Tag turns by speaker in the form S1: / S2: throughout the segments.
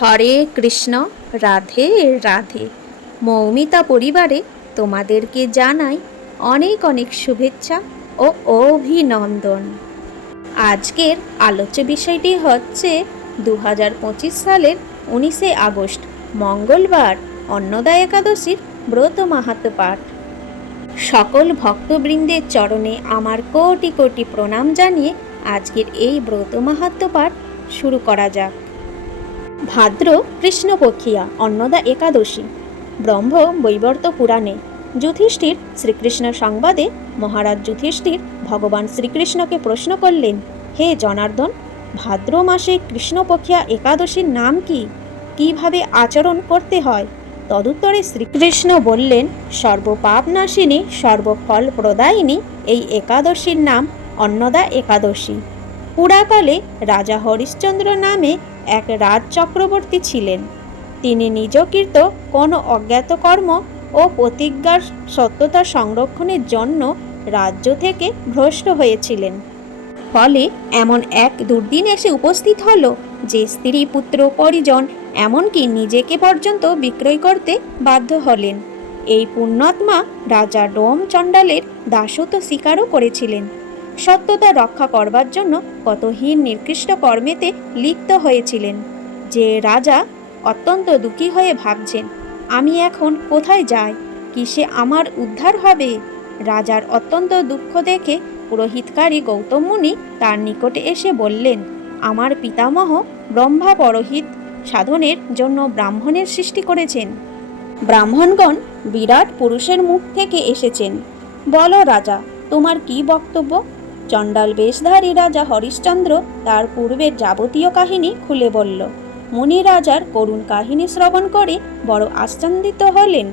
S1: হরে কৃষ্ণ, রাধে রাধে। মৌমিতা পরিবারে তোমাদেরকে জানাই অনেক অনেক শুভেচ্ছা ও অভিনন্দন। আজকের আলোচ্য বিষয়টি হচ্ছে দু সালের উনিশে আগস্ট, মঙ্গলবার, অন্নদা একাদশীর ব্রত মাহাত্ম পাঠ। সকল ভক্তবৃন্দের চরণে আমার কোটি কোটি প্রণাম জানিয়ে আজকের এই ব্রত মাহাত্ম পাঠ শুরু করা যাক। ভাদ্র কৃষ্ণপক্ষিয়া, অন্নদা একাদশী, ব্রহ্ম বৈবর্ত পুরাণে যুধিষ্ঠির শ্রীকৃষ্ণ সংবাদে মহারাজ যুধিষ্ঠির ভগবান শ্রীকৃষ্ণকে প্রশ্ন করলেন, হে জনার্দন, ভাদ্র মাসে কৃষ্ণপক্ষিয়া একাদশীর নাম কি? কীভাবে আচরণ করতে হয়? তদুত্তরে শ্রীকৃষ্ণ বললেন সর্বপাপ নাশিনী সর্বফল প্রদায়িনী এই একাদশীর নাম অন্নদা একাদশী। পুরাকালে রাজা হরিশ্চন্দ্র নামে এক রাজ চক্রবর্তী ছিলেন। তিনি নিজকৃত কোনো অজ্ঞাত কর্ম ও প্রতিজ্ঞার সত্যতা সংরক্ষণের জন্য রাজ্য থেকে ভ্রষ্ট হয়েছিলেন। ফলে এমন এক দুর্দিন এসে উপস্থিত হল যে স্ত্রী পুত্র পরিজন এমনকি নিজেকে পর্যন্ত বিক্রয় করতে বাধ্য হলেন। এই পুণ্যাত্মা রাজা ডোম চণ্ডালের দাসত্ব স্বীকারও করেছিলেন। সত্যতা রক্ষা করবার জন্য কতহীন নিকৃষ্ট কর্মেতে লিপ্ত হয়েছিলেন। যে রাজা অত্যন্ত দুঃখী হয়ে ভাবছেন, আমি এখন কোথায় যাই? কিসে আমার উদ্ধার হবে? রাজার অত্যন্ত দুঃখ দেখে পুরোহিতকারী গৌতম মুনি তার নিকটে এসে বললেন, আমার পিতামহ ব্রহ্মা পরোহিত সাধনের জন্য ব্রাহ্মণের সৃষ্টি করেছেন। ব্রাহ্মণগণ বিরাট পুরুষের মুখ থেকে এসেছেন। বলো রাজা, তোমার কি বক্তব্য? চণ্ডাল বেশধারী রাজা হরিশ্চন্দ্র তার পূর্বের যাবতীয় কাহিনী খুলে বলল মুনি রাজার করুণ কাহিনী শ্রবণ করে বড় আশ্চন্দিত হলেন।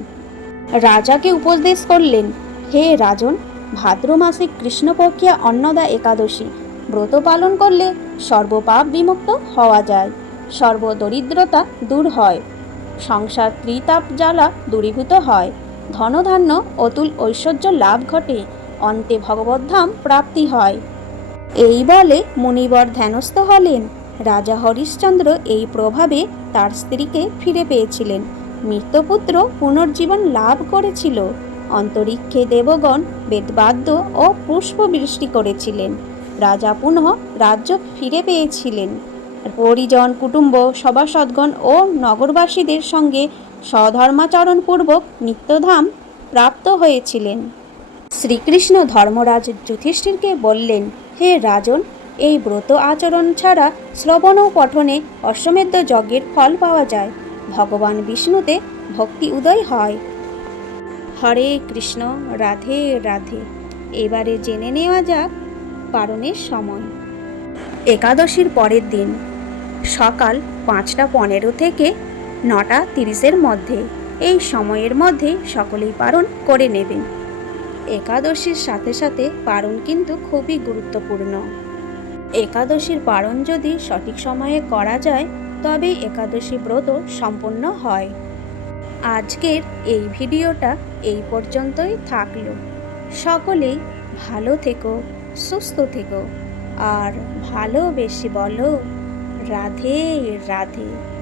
S1: রাজাকে উপদেশ করলেন, হে রাজন, ভাদ্র মাসে কৃষ্ণপক্ষিয়া অন্নদা একাদশী, ব্রত পালন করলে সর্বপাপ বিমুক্ত হওয়া যায়, সর্বদরিদ্রতা দূর হয়, সংসার ত্রিতাপ জ্বালা দূরীভূত হয়, ধনধান্য অতুল ঐশ্বর্য লাভ ঘটে অন্তে ভগবদ্ধাম প্রাপ্তি হয়। এই বলে মুনিবর ধ্যানস্থ হলেন। রাজা হরিশ্চন্দ্র এই প্রভাবে তার স্ত্রীকে ফিরে পেয়েছিলেন। মৃত্যপুত্র পুনর্জীবন লাভ করেছিল। অন্তরিক্ষে দেবগণ বেদবাদ্য ও পুষ্পবৃষ্টি করেছিলেন। রাজা পুনঃ রাজ্য ফিরে পেয়েছিলেন। পরিজন কুটুম্ব, সভাসদগণ ও নগরবাসীদের সঙ্গে স্বধর্মাচরণপূর্বক নিত্যধাম প্রাপ্ত হয়েছিলেন। শ্রীকৃষ্ণ ধর্মরাজ যুধিষ্ঠিরকে বললেন, হে রাজন, এই ব্রত আচরণ ছাড়া শ্রবণ ও পঠনে অশ্বমেধ যজ্ঞের ফল পাওয়া যায়। ভগবান বিষ্ণুতে ভক্তি উদয় হয়। হরে কৃষ্ণ, রাধে রাধে। এবারে জেনে নেওয়া যাক পারণের সময়। একাদশীর পরের দিন, সকাল পাঁচটা পনেরো থেকে নটা তিরিশের মধ্যে। এই সময়ের মধ্যে সকলেই পালন করে নেবেন। একাদশীর সাথে সাথে পালন কিন্তু খুবই গুরুত্বপূর্ণ। একাদশীর পালন যদি সঠিক সময়ে করা যায়, তবে একাদশী ব্রত সম্পন্ন হয়। আজকের এই ভিডিওটা এই পর্যন্তই থাকল। সকলেই ভালো থেকো, সুস্থ থেকো। আর ভালোবেসে বলো, রাধে রাধে।